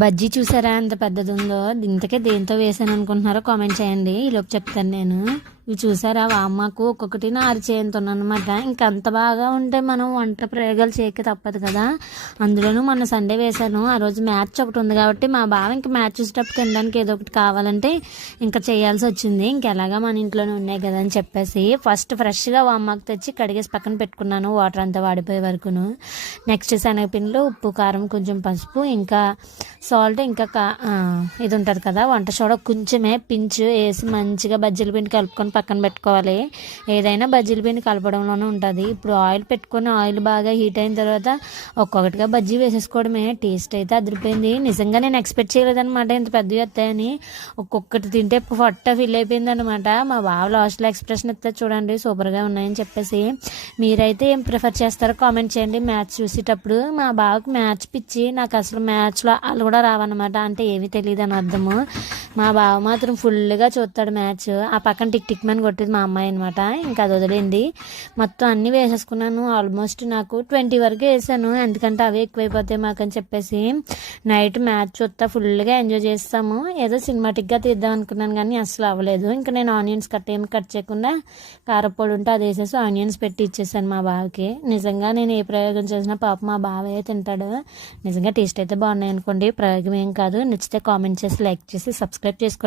బజ్జీ చూసారా ఎంత పెద్దది ఉందో. ఇంతకే దేంతో వేసాను అనుకుంటున్నారో కామెంట్ చేయండి, ఈలోపు చెప్తాను నేను. ఇవి చూసారా, వామ్మకు ఒక్కొక్కటి అరిచేయంతున్నానమాట. ఇంకా అంత బాగా ఉంటే మనం వంట ప్రయోగాలు చేయక తప్పదు కదా. అందులోనూ మొన్న సండే వేశాను. ఆ రోజు మ్యాచ్ ఒకటి ఉంది కాబట్టి మా బావ ఇంకా మ్యాచ్ చూసేటప్పుడు తినడానికి ఏదో ఒకటి కావాలంటే ఇంకా చేయాల్సి వచ్చింది. ఇంకెలాగా మన ఇంట్లోనే ఉన్నాయి కదా అని చెప్పేసి ఫస్ట్ ఫ్రెష్గా వామ్మకు తెచ్చి కడిగేసి పక్కన పెట్టుకున్నాను, వాటర్ అంతా వాడిపోయే వరకును. నెక్స్ట్ శనగపిండిలో ఉప్పు, కారం, కొంచెం పసుపు, ఇంకా సాల్ట్, ఇంకా ఇది ఉంటుంది కదా వంట సోడా కొంచెమే పించు వేసి మంచిగా బజ్జీల పిండి కలుపుకొని పక్కన పెట్టుకోవాలి. ఏదైనా బజ్జీల పిండి కలపడంలోనే ఉంటుంది. ఇప్పుడు ఆయిల్ పెట్టుకొని ఆయిల్ బాగా హీట్ అయిన తర్వాత ఒక్కొక్కటిగా బజ్జీ వేసేసుకోవడమే. టేస్ట్ అయితే అదిరిపోయింది. నిజంగా నేను ఎక్స్పెక్ట్ చేయలేదన్నమాట ఇంత పెద్దవి వస్తాయని. ఒక్కొక్కటి తింటే పొట్ట ఫిల్ అయిపోయింది అనమాట. మా బావ లాస్ట్లో ఎక్స్ప్రెషన్ ఇస్తే చూడండి, సూపర్గా ఉన్నాయని చెప్పేసి. మీరైతే ఏం ప్రిఫర్ చేస్తారో కామెంట్ చేయండి మ్యాచ్ చూసేటప్పుడు. మా బావకి మ్యాచ్ పిచ్చి, నాకు అసలు మ్యాచ్లో వాళ్ళు కూడా రావన్నమాట, అంటే ఏమీ తెలియదు అని అర్థము. మా బావ మాత్రం ఫుల్గా చూస్తాడు మ్యాచ్. ఆ పక్కన టిక్ టిక్ మని కొట్టేది మా అమ్మాయి అనమాట. ఇంకా అది వదిలింది. మొత్తం అన్నీ వేసేసుకున్నాను. ఆల్మోస్ట్ నాకు 20 వరకు వేసాను, ఎందుకంటే అవే ఎక్కువైపోతాయి మాకని చెప్పేసి. నైట్ మ్యాచ్ చూస్తా ఫుల్గా ఎంజాయ్ చేస్తాము. ఏదో సినిమాటిక్గా తీద్దాం అనుకున్నాను కానీ అసలు అవ్వలేదు. ఇంకా నేను ఆనియన్స్ ఏమి కట్ చేయకుండా కారపొడి ఉంటే అది వేసేసి ఆనియన్స్ పెట్టి ఇచ్చేసాను మా బావకి. నిజంగా నేను ఏ ప్రయోగం చేసినా పాప మా బావే తింటాడు. నిజంగా టేస్ట్ అయితే బాగున్నాయి అనుకోండి, ప్రయోగం ఏం కాదు. నచ్చితే కామెంట్ చేసి లైక్ చేసి సబ్స్క్రైబ్ చేసుకోండి.